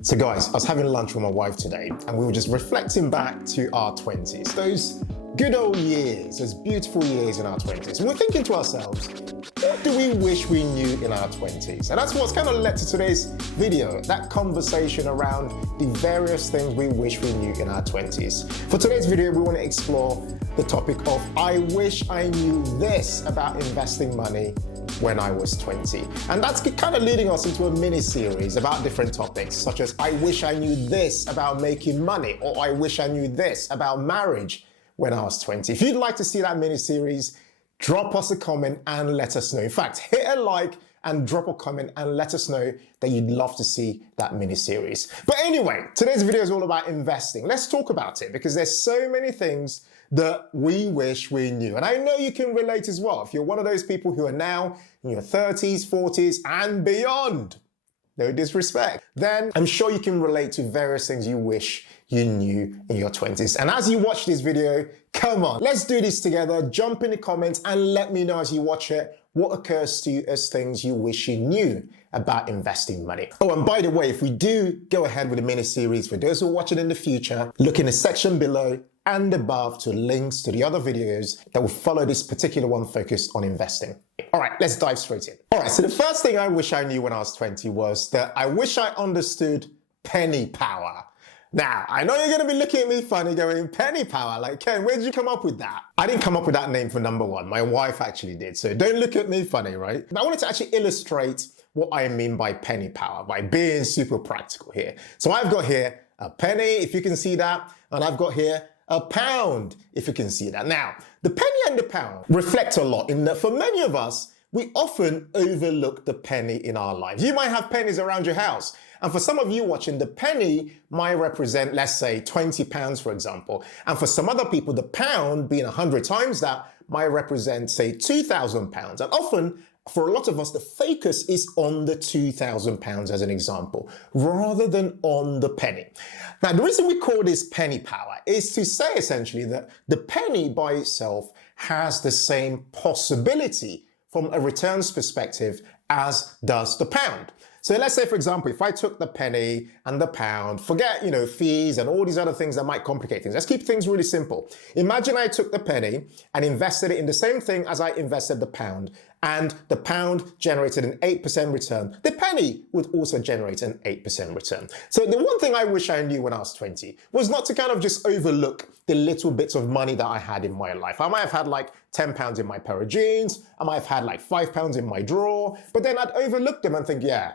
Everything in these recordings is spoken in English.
So guys, I was having lunch with my wife today and we were just reflecting back to our 20s, those good old years, those beautiful years in our 20s. And we're thinking to ourselves, what do we wish we knew in our 20s? And that's what's kind of led to today's video, that conversation around the various things we wish we knew in our 20s. For today's video, we want to explore the topic of I wish I knew this about investing money when I was 20. And that's kind of leading us into a mini series about different topics, such as I wish I knew this about making money, or I wish I knew this about marriage when I was 20. If you'd like to see that mini series, drop us a comment and let us know. In fact, hit a like and drop a comment and let us know that you'd love to see that mini series. But anyway, today's video is all about investing. Let's talk about it because there's so many things that we wish we knew. And I know you can relate as well. If you're one of those people who are now in your 30s, 40s and beyond, no disrespect, then I'm sure you can relate to various things you wish you knew in your 20s. And as you watch this video, come on, let's do this together. Jump in the comments and let me know as you watch it what occurs to you as things you wish you knew about investing money. Oh, and by the way, if we do go ahead with the mini series, for those who are watching in the future, look in the section below and above to links to the other videos that will follow this particular one focused on investing. All right, let's dive straight in. All right, so the first thing I wish I knew when I was 20 was that I wish I understood penny power. Now, I know you're gonna be looking at me funny going, penny power, like Ken, where did you come up with that? I didn't come up with that name for number one, my wife actually did, so don't look at me funny, right? But I wanted to actually illustrate what I mean by penny power, by being super practical here. So I've got here a penny, if you can see that, and I've got here a pound, if you can see that. Now, the penny and the pound reflect a lot in that for many of us, we often overlook the penny in our lives. You might have pennies around your house. And for some of you watching, the penny might represent, let's say, 20 pounds, for example. And for some other people, the pound, being 100 times that, might represent, say, 2,000 pounds. And often, for a lot of us, the focus is on the 2,000 pounds as an example, rather than on the penny. Now, the reason we call this penny power is to say essentially that the penny by itself has the same possibility from a returns perspective as does the pound. So let's say, for example, if I took the penny and the pound, forget, fees and all these other things that might complicate things. Let's keep things really simple. Imagine I took the penny and invested it in the same thing as I invested the pound, and the pound generated an 8% return. The penny would also generate an 8% return. So the one thing I wish I knew when I was 20 was not to kind of just overlook the little bits of money that I had in my life. I might have had like 10 pounds in my pair of jeans. I might have had like 5 pounds in my drawer, but then I'd overlook them and think, yeah,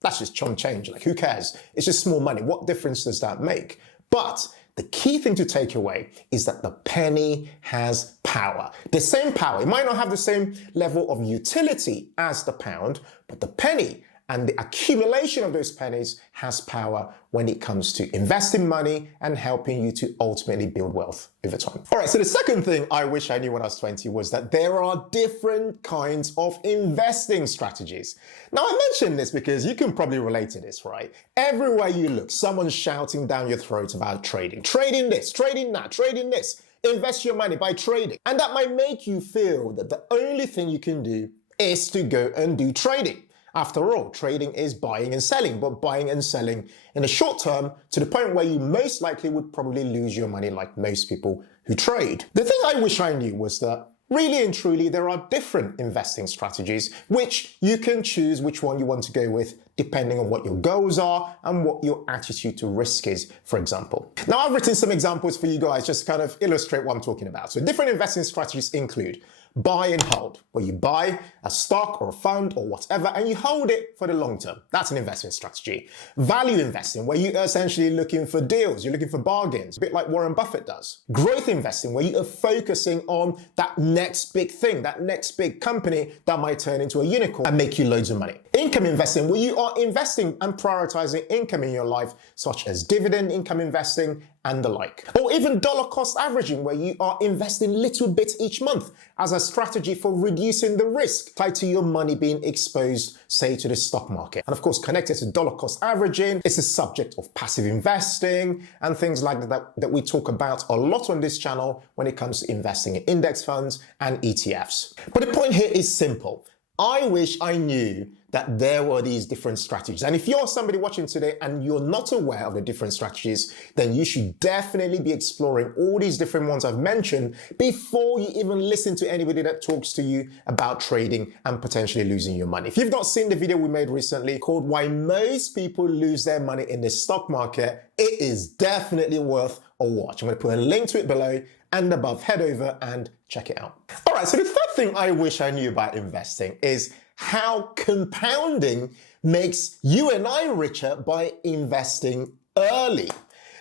that's just chump change. Like, who cares? It's just small money. What difference does that make? But the key thing to take away is that the penny has power. The same power. It might not have the same level of utility as the pound, but the penny and the accumulation of those pennies has power when it comes to investing money and helping you to ultimately build wealth over time. All right, so the second thing I wish I knew when I was 20 was that there are different kinds of investing strategies. Now, I mention this because you can probably relate to this, right? Everywhere you look, someone's shouting down your throat about trading. Trading this, trading that, trading this. Invest your money by trading. And that might make you feel that the only thing you can do is to go and do trading. After all, trading is buying and selling, but buying and selling in the short term to the point where you most likely would probably lose your money like most people who trade. The thing I wish I knew was that really and truly there are different investing strategies which you can choose which one you want to go with depending on what your goals are and what your attitude to risk is, for example. Now, I've written some examples for you guys just to kind of illustrate what I'm talking about. So different investing strategies include buy and hold, where you buy a stock or a fund or whatever and you hold it for the long term. That's an investment strategy. Value investing, where you're essentially looking for deals, you're looking for bargains, a bit like Warren Buffett does. Growth investing, where you are focusing on that next big thing, that next big company that might turn into a unicorn and make you loads of money. Income investing, where you are investing and prioritizing income in your life, such as dividend income investing and the like. Or even dollar cost averaging, where you are investing little bits each month as a strategy for reducing the risk tied to your money being exposed, say, to the stock market. And of course, connected to dollar cost averaging, it's a subject of passive investing and things like that we talk about a lot on this channel when it comes to investing in index funds and ETFs. But the point here is simple. I wish I knew that there were these different strategies. And if you're somebody watching today and you're not aware of the different strategies, then you should definitely be exploring all these different ones I've mentioned before you even listen to anybody that talks to you about trading and potentially losing your money. If you've not seen the video we made recently called Why Most People Lose Their Money in the Stock Market, it is definitely worth a watch. I'm going to put a link to it below and above. Head over and check it out. All right, so the third thing I wish I knew about investing is how compounding makes you and I richer by investing early.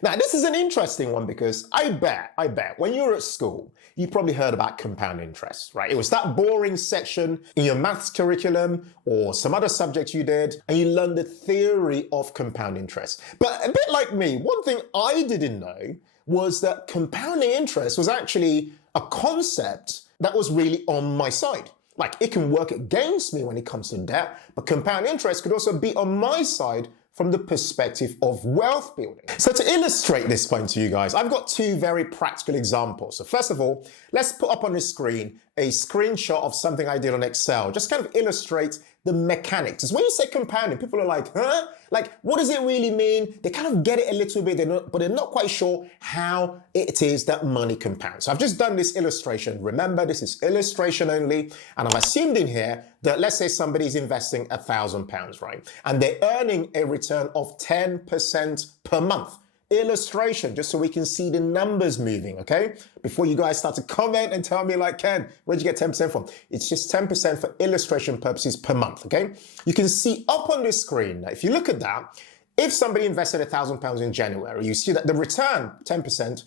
Now, this is an interesting one because I bet when you were at school, you probably heard about compound interest, right? It was that boring section in your maths curriculum or some other subject you did, and you learned the theory of compound interest. But a bit like me, one thing I didn't know was that compounding interest was actually a concept that was really on my side. Like, it can work against me when it comes to debt, but compound interest could also be on my side from the perspective of wealth building. So to illustrate this point to you guys, I've got two very practical examples. So first of all, let's put up on the screen a screenshot of something I did on Excel, just kind of illustrate the mechanics. Because when you say compounding, people are like, huh? Like, what does it really mean? They kind of get it a little bit, but they're not quite sure how it is that money compounds. So I've just done this illustration. Remember, this is illustration only. And I've assumed in here that let's say somebody's investing £1,000, right? And they're earning a return of 10% per month. Illustration, just so we can see the numbers moving, okay? Before you guys start to comment and tell me like, Ken, where'd you get 10% from? It's just 10% for illustration purposes per month, okay? You can see up on the screen, if you look at that, if somebody invested £1,000 in January, you see that the return, 10%,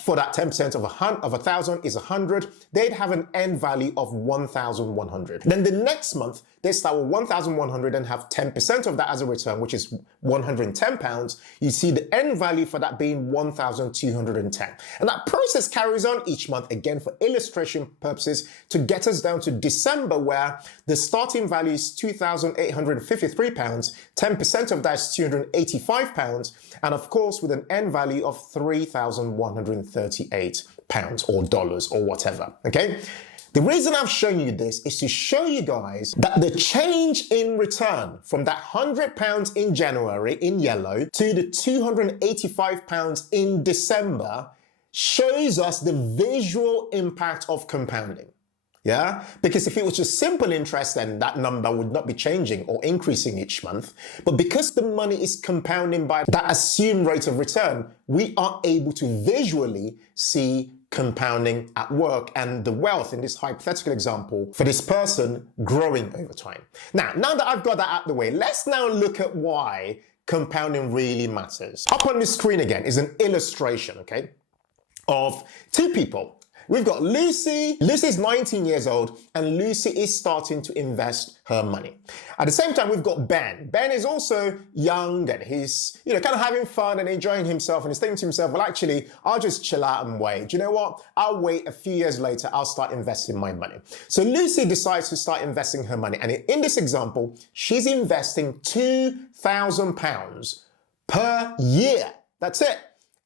for that 10% of 1,000 is 100, they'd have an end value of 1,100. Then the next month, they start with 1,100 and have 10% of that as a return, which is £110. You see the end value for that being 1,210. And that process carries on each month, again, for illustration purposes, to get us down to December, where the starting value is £2,853, 10% of that is £285, and of course, with an end value of £3,138 or dollars or whatever, okay? The reason I've shown you this is to show you guys that the change in return from that £100 in January in yellow to the £285 in December shows us the visual impact of compounding. Yeah, because if it was just simple interest, then that number would not be changing or increasing each month. But because the money is compounding by that assumed rate of return, we are able to visually see compounding at work and the wealth in this hypothetical example for this person growing over time. Now that I've got that out of the way, let's now look at why compounding really matters. Up on the screen again is an illustration, okay, of two people. We've got Lucy. Lucy's 19 years old, and Lucy is starting to invest her money. At the same time, we've got Ben. Ben is also young, and he's, kind of having fun and enjoying himself, and he's thinking to himself, well, actually, I'll just chill out and wait. Do you know what? I'll wait a few years later, I'll start investing my money. So Lucy decides to start investing her money, and in this example, she's investing £2,000 per year. That's it.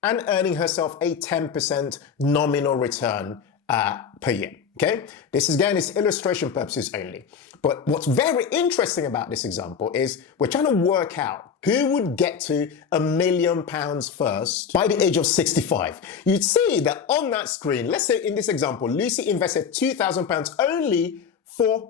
And earning herself a 10% nominal return per year, okay? This, again, is illustration purposes only. But what's very interesting about this example is we're trying to work out who would get to £1 million first by the age of 65. You'd see that on that screen, let's say in this example, Lucy invested £2,000 only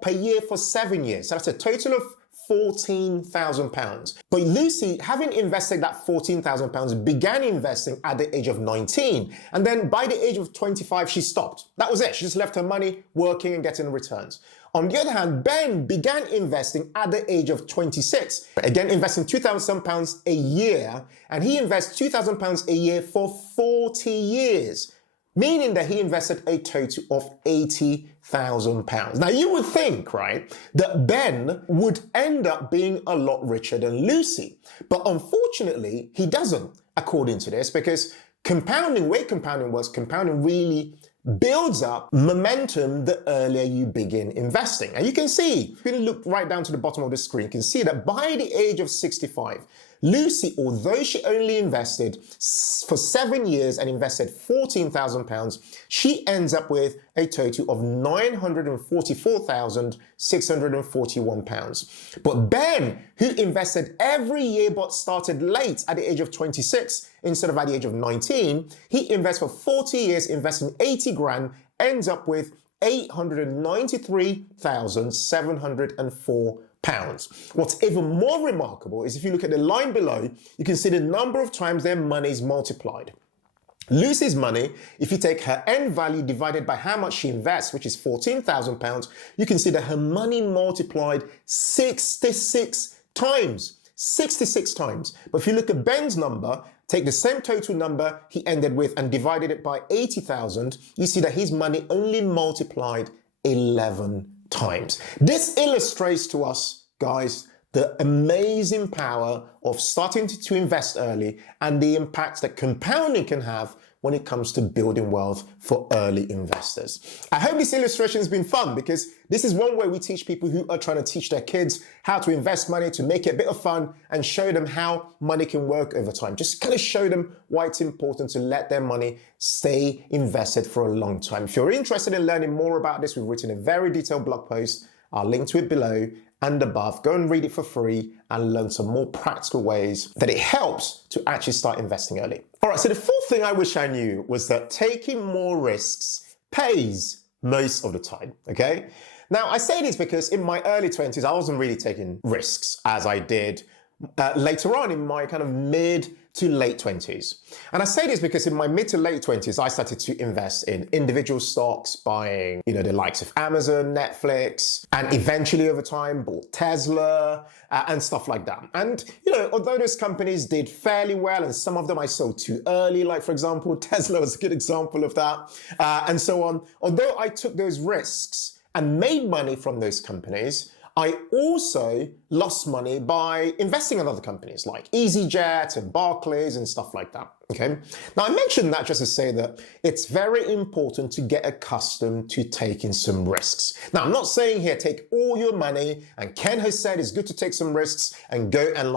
per year for 7 years. So that's a total of £14,000. But Lucy, having invested that £14,000, began investing at the age of 19. And then by the age of 25, she stopped. That was it. She just left her money working and getting returns. On the other hand, Ben began investing at the age of 26. Again, investing £2,000 a year. And he invests £2,000 a year for 40 years. Meaning that he invested a total of £80,000. Now you would think, right, that Ben would end up being a lot richer than Lucy. But unfortunately, he doesn't, according to this, because compounding works, compounding really builds up momentum the earlier you begin investing. And you can see, if you look right down to the bottom of the screen, you can see that by the age of 65, Lucy, although she only invested for 7 years and invested £14,000, she ends up with a total of £944,641. But Ben, who invested every year but started late at the age of 26 instead of at the age of 19, he invests for 40 years, investing 80 grand, ends up with £893,704. What's even more remarkable is if you look at the line below, you can see the number of times their money is multiplied. Lucy's money, if you take her end value divided by how much she invests, which is £14,000, you can see that her money multiplied 66 times. 66 times. But if you look at Ben's number, take the same total number he ended with and divided it by 80,000, you see that his money only multiplied 11 times. This illustrates to us, guys, the amazing power of starting to invest early and the impact that compounding can have when it comes to building wealth for early investors. I hope this illustration has been fun because this is one way we teach people who are trying to teach their kids how to invest money, to make it a bit of fun and show them how money can work over time. Just kind of show them why it's important to let their money stay invested for a long time. If you're interested in learning more about this, we've written a very detailed blog post. I'll link to it below and above. Go and read it for free and learn some more practical ways that it helps to actually start investing early. All right, so the fourth thing I wish I knew was that taking more risks pays most of the time, okay? Now, I say this because in my early 20s, I wasn't really taking risks as I did later on in my kind of mid to late 20s. And I say this because in my mid to late 20s, I started to invest in individual stocks, buying, the likes of Amazon, Netflix, and eventually over time bought Tesla and stuff like that. And, although those companies did fairly well and some of them I sold too early, like for example, Tesla was a good example of that, and so on. Although I took those risks and made money from those companies, I also lost money by investing in other companies like EasyJet and Barclays and stuff like that, okay? Now, I mentioned that just to say that it's very important to get accustomed to taking some risks. Now, I'm not saying here take all your money, and Ken has said it's good to take some risks and go and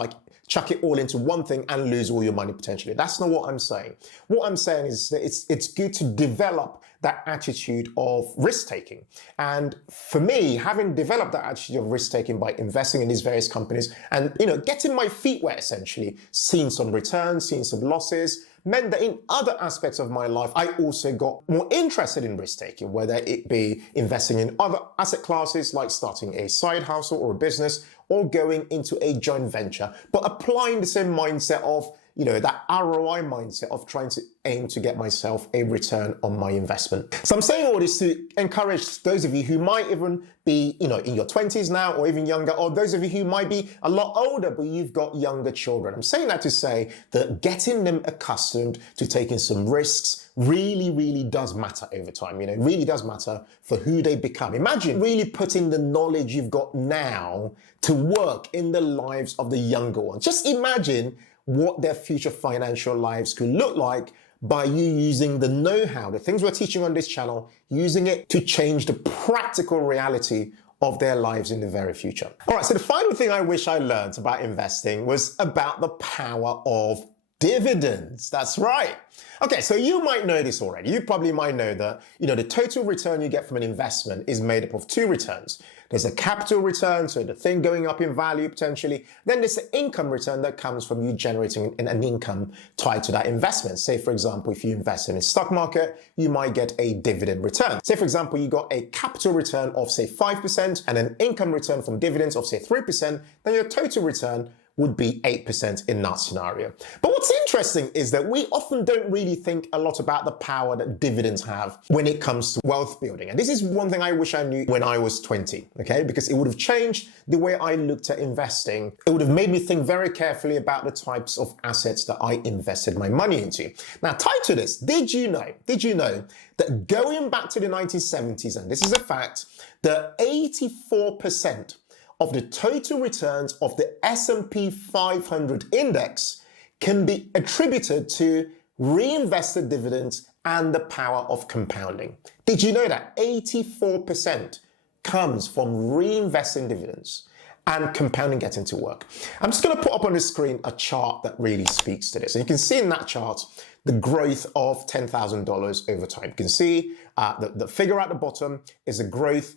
chuck it all into one thing and lose all your money potentially. That's not what I'm saying. What I'm saying is that it's good to develop that attitude of risk-taking. And for me, having developed that attitude of risk-taking by investing in these various companies and, getting my feet wet essentially, seeing some returns, seeing some losses, meant that in other aspects of my life, I also got more interested in risk-taking, whether it be investing in other asset classes like starting a side hustle or a business or going into a joint venture, but applying the same mindset of that ROI mindset of trying to aim to get myself a return on my investment. So I'm saying all this to encourage those of you who might even be, in your 20s now or even younger, or those of you who might be a lot older, but you've got younger children. I'm saying that to say that getting them accustomed to taking some risks really, really does matter over time. It really does matter for who they become. Imagine really putting the knowledge you've got now to work in the lives of the younger ones. Just imagine what their future financial lives could look like by you using the know-how, the things we're teaching on this channel, using it to change the practical reality of their lives in the very future. All right, so the final thing I wish I learned about investing was about the power of dividends. That's right. Okay, so you might know this already. You probably might know that, the total return you get from an investment is made up of two returns. There's a capital return, so the thing going up in value potentially. Then there's the income return that comes from you generating an income tied to that investment. Say, for example, if you invest in a stock market, you might get a dividend return. Say, for example, you got a capital return of, say, 5% and an income return from dividends of, say, 3%, then your total return would be 8% in that scenario. But what's interesting is that we often don't really think a lot about the power that dividends have when it comes to wealth building. And this is one thing I wish I knew when I was 20, okay? Because it would have changed the way I looked at investing. It would have made me think very carefully about the types of assets that I invested my money into. Now, tied to this, did you know that going back to the 1970s, and this is a fact, that 84% of the total returns of the S&P 500 index can be attributed to reinvested dividends and the power of compounding. Did you know that 84% comes from reinvesting dividends and compounding getting to work. I'm just going to put up on the screen a chart that really speaks to this. And you can see in that chart the growth of $10,000 over time. You can see the figure at the bottom is a growth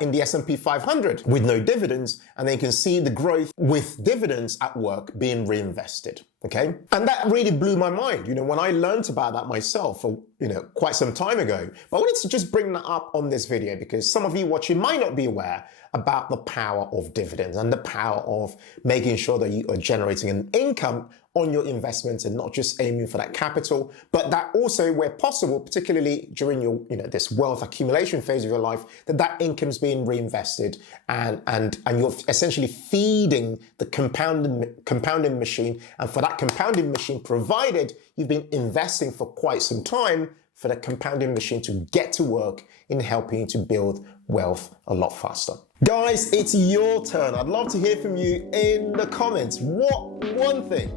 in the S&P 500 with no dividends, and then you can see the growth with dividends at work being reinvested, okay? And that really blew my mind, when I learned about that myself, quite some time ago. But I wanted to just bring that up on this video because some of you watching might not be aware about the power of dividends and the power of making sure that you are generating an income on your investments and not just aiming for that capital, but that also, where possible, particularly during your, this wealth accumulation phase of your life, that income's being reinvested and you're essentially feeding the compounding machine. And for that compounding machine, provided you've been investing for quite some time, for the compounding machine to get to work in helping you to build wealth a lot faster. Guys, it's your turn. I'd love to hear from you in the comments. What one thing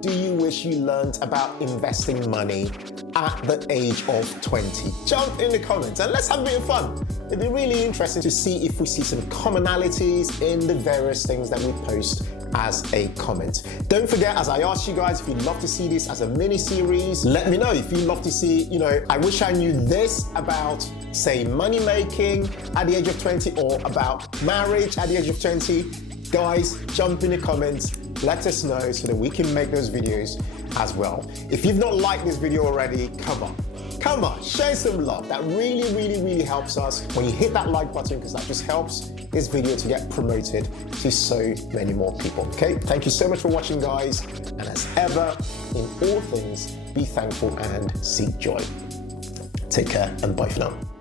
do you wish you learned about investing money at the age of 20? Jump in the comments and let's have a bit of fun. It'd be really interesting to see if we see some commonalities in the various things that we post as a comment. Don't forget, as I asked you guys, if you'd love to see this as a mini series, let me know. If you'd love to see, I wish I knew this about, say, money making at the age of 20 or about marriage at the age of 20, guys, jump in the comments. Let us know so that we can make those videos as well. If you've not liked this video already, come on, share some love. That really helps us when you hit that like button, because that just helps this video to get promoted to so many more people. Okay, thank you so much for watching, guys. And as ever, in all things, be thankful and seek joy. Take care and bye for now.